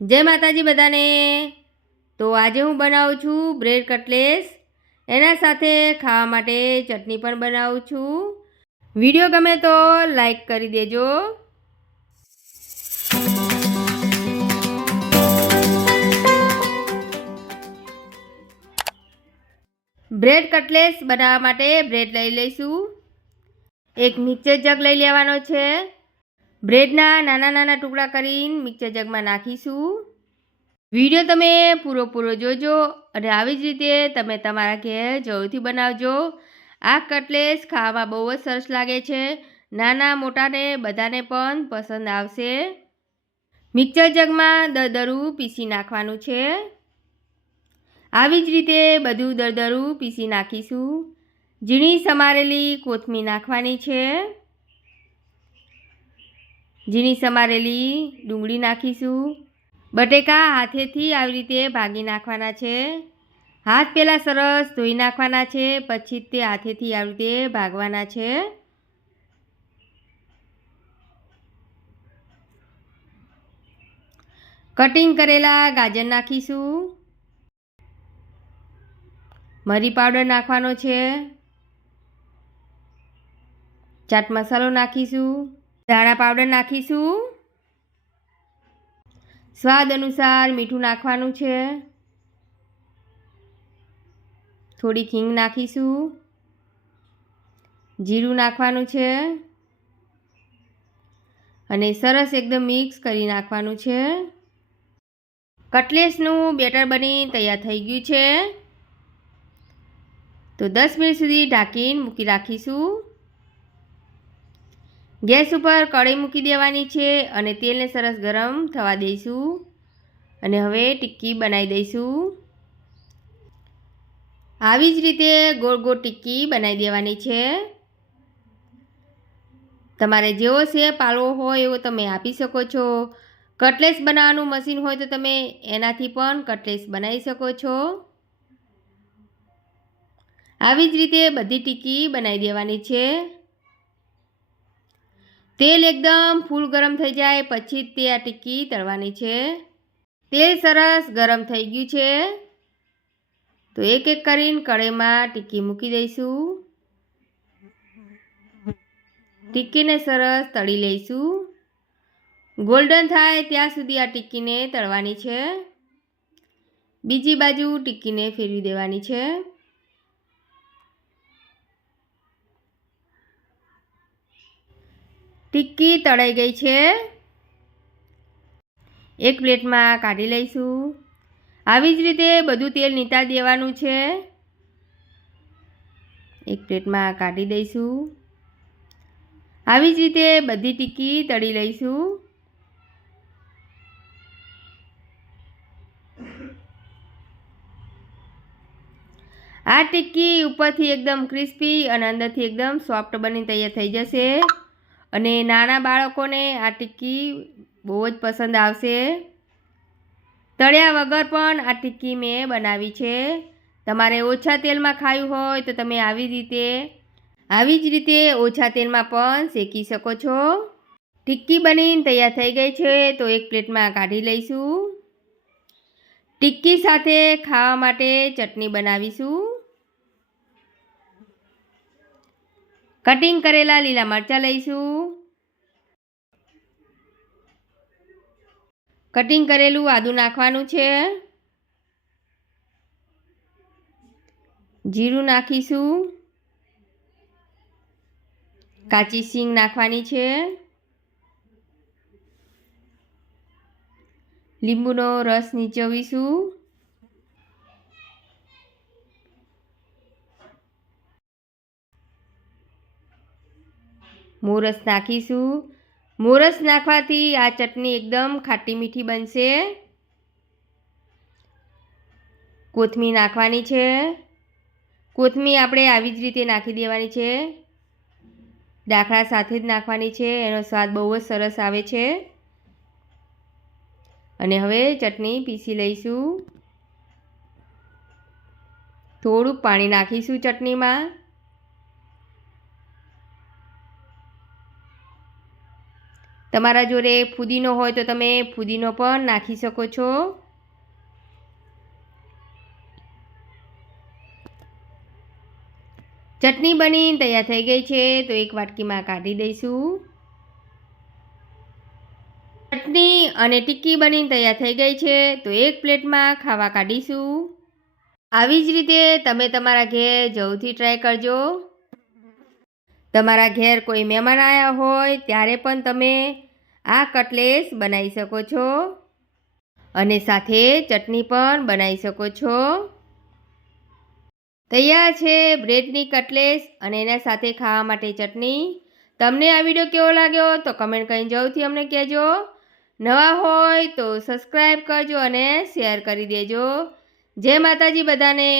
જય માતાજી બધાને। તો આજે હું બનાવું છું બ્રેડ કટલેસ। એના સાથે ખાવા માટે ચટણી પણ બનાવું છું। વિડીયો ગમે તો લાઈક કરી દેજો। બ્રેડ કટલેસ બનાવવા માટે બ્રેડ લઈ લઈશું। એક મિક્સર જગ લઈ લેવાનો છે। બ્રેડના નાના નાના ટુકડા કરીને મિક્સર જગમાં નાખીશું। વિડીયો તમે પૂરો જોજો અને આવી જ રીતે તમે તમારા ઘેર જરૂરથી બનાવજો। આ કટલેસ ખાવામાં બહુ જ સરસ લાગે છે। નાના મોટાને બધાને પણ પસંદ આવશે। મિક્સર જગમાં દરદરું પીસી નાખવાનું છે। આવી જ રીતે બધું દરદરું પીસી નાખીશું। ઝીણી સમારેલી કોથમીર નાખવાની છે। ઝીણી સમારેલી ડુંગળી નાખીશું। બટેકા હાથેથી આવી રીતે ભાગી નાખવાના છે। હાથ પહેલાં સરસ ધોઈ નાખવાના છે, પછી તે હાથેથી આવી રીતે ભાગવાના છે। કટિંગ કરેલા ગાજર નાખીશું। મરી પાવડર નાખવાનો છે। ચાટ મસાલો નાખીશું। ધાણા પાવડર નાખીશું। સ્વાદ અનુસાર મીઠું નાખવાનું છે। થોડી હિંગ નાખીશું। જીરું નાખવાનું છે અને સરસ એકદમ મિક્સ કરી નાખવાનું છે। કટલેસનું બેટર બની તૈયાર થઈ ગયું છે। તો 10 મિનિટ સુધી ઢાંકીને મૂકી રાખીશું। ગેસ ઉપર કઢાઈ મૂકી દેવાની છે અને તેલને સરસ ગરમ થવા દઈશું અને હવે ટિક્કી બનાવી દઈશું। આવી જ રીતે ગોળ ગોળ ટિક્કી બનાવી દેવાની છે। તમારે જેવો શેપ આપવો હોય એવો તમે આપી શકો છો। કટલેસ બનાવવાનું મશીન હોય તો તમે એનાથી પણ કટલેસ બનાવી શકો છો। આવી જ રીતે બધી ટિક્કી બનાવી દેવાની છે। તેલ એકદમ ફૂલ ગરમ થઈ જાય પછી તે આ ટિક્કી તળવાની છે। તેલ સરસ ગરમ થઈ ગયું છે તો એક એક કરીને કઢાઈમાં ટિક્કી મૂકી દઈશું। ટિક્કીને સરસ તળી લઈશું। ગોલ્ડન થાય ત્યાં સુધી આ ટિક્કીને તળવાની છે। બીજી બાજુ ટિક્કીને ફેરવી દેવાની છે। ટિક્કી તળાઈ ગઈ છે। એક પ્લેટમાં કાઢી લઈશું। આવી જ રીતે બધું તેલ નીતારી દેવાનું છે। એક પ્લેટમાં કાઢી દઈશું। આવી જ રીતે બધી ટિક્કી તળી લઈશું। આ ટિક્કી ઉપરથી એકદમ ક્રિસ્પી અને અંદરથી એકદમ સોફ્ટ બની તૈયાર થઈ જશે અને નાના બાળકોને આ ટિક્કી બહુ જ પસંદ આવશે। તળ્યા વગર પણ આ ટિક્કી મેં બનાવી છે। તમારે ઓછા તેલમાં ખાવું હોય તો તમે આવી જ રીતે ઓછા તેલમાં પણ શેકી શકો છો। ટિક્કી બનીને તૈયાર થઈ ગઈ છે તો એક પ્લેટમાં કાઢી લઈશું। ટિક્કી સાથે ખાવા માટે ચટણી બનાવીશું। કટિંગ કરેલા લીલા મરચાં લઈશું। કટિંગ કરેલું આદું નાખવાનું છે। જીરું નાખીશું। કાચી સિંગ નાખવાની છે। લીંબુનો રસ નીચોવીશું। મોરસ નાખીશું। મોરસ નાખવાથી આ ચટણી એકદમ ખાટી મીઠી બનશે। કોથમીર નાખવાની છે। કોથમીર આપણે આવી જ રીતે નાખી દેવાની છે। ડાખણા સાથે જ નાખવાની છે, એનો સ્વાદ બહુ જ સરસ આવે છે। અને હવે ચટણી પીસી લઈશું। થોડુંક પાણી નાખીશું તમારા જોડે ફુદીનો હોય તો તમે ફુદીનો પણ નાખી શકો છો. ચટણી બનીને તૈયાર થઈ ગઈ છે તો એક વાટકીમાં કાઢી દઈશું. ચટણી અને ટિક્કી બનીને તૈયાર થઈ ગઈ છે તો એક પ્લેટમાં ખાવા કાઢીશું. આવી જ રીતે તમે તમારા ઘેર જરૂરથી ટ્રાય કરજો. તમારા ઘેર કોઈ મહેમાન આવ્યા હોય ત્યારે પણ તમે આ કટલેસ બનાવી શકો છો અને સાથે ચટણી પણ બનાવી શકો છો. તૈયાર છે બ્રેડની કટલેસ અને એના સાથે ખાવા માટે ચટણી. તમને આ વિડીયો કેવો લાગ્યો તો કમેન્ટ કરીને જરૂરથી અમને કહેજો. નવા હોય તો સબસ્ક્રાઈબ કરજો અને શેર કરી દેજો. જય માતાજી બધાને.